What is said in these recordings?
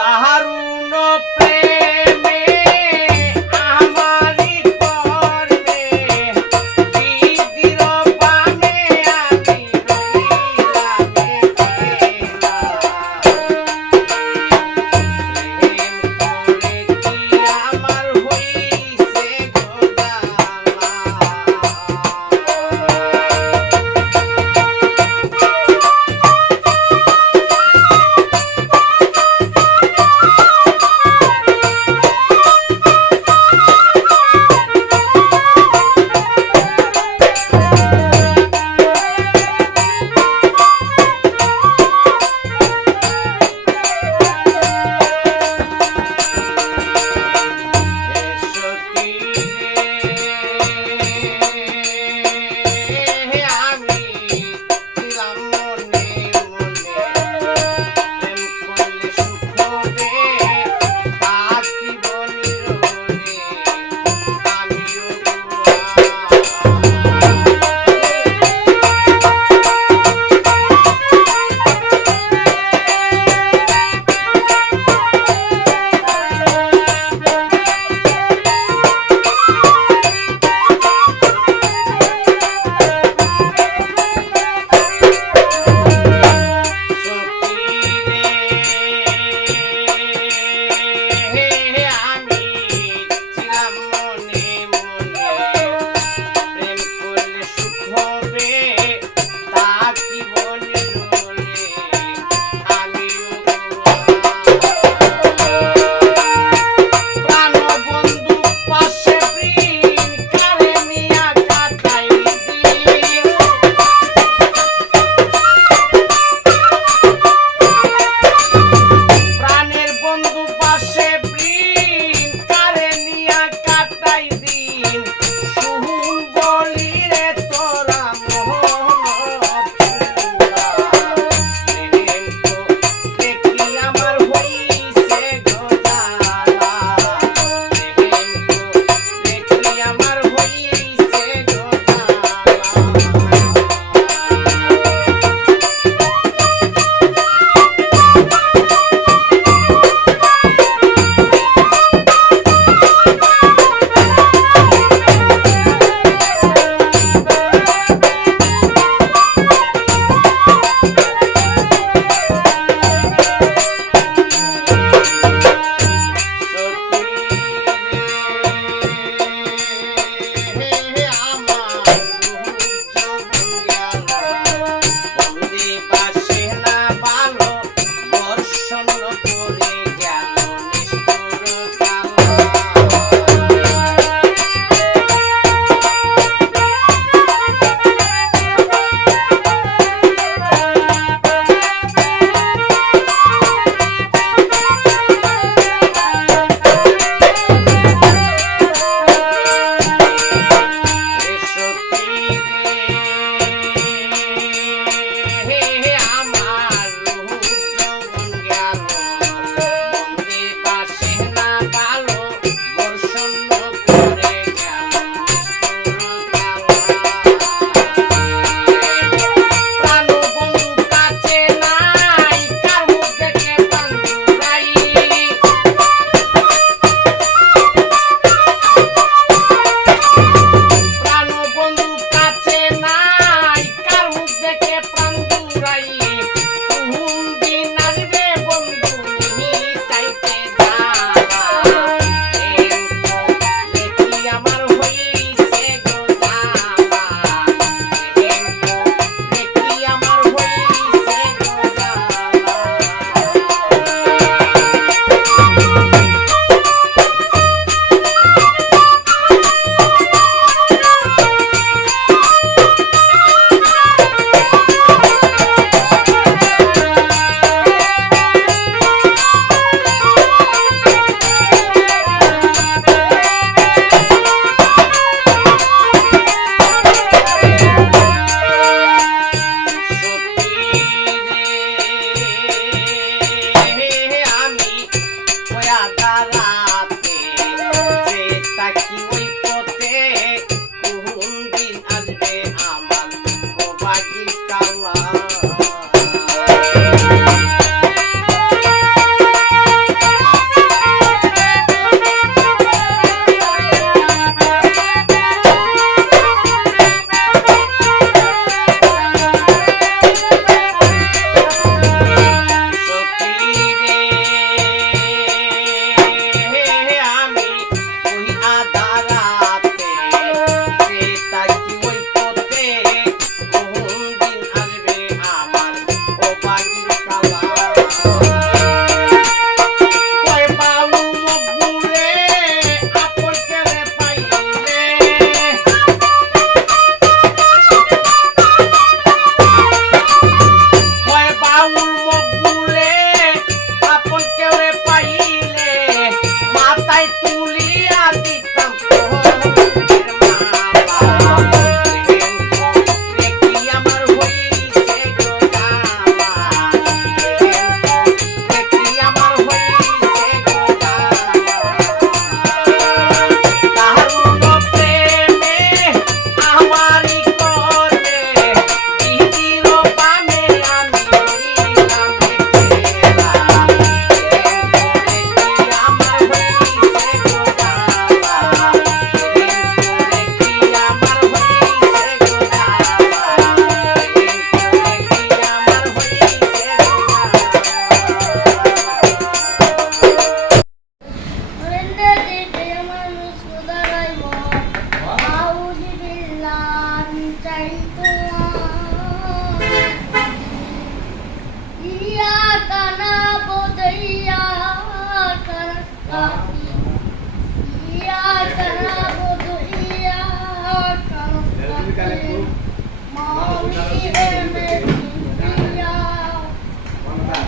তাহারুন প্রেম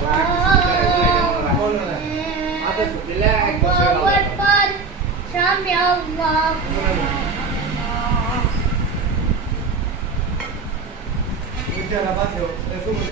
الله أكبر الله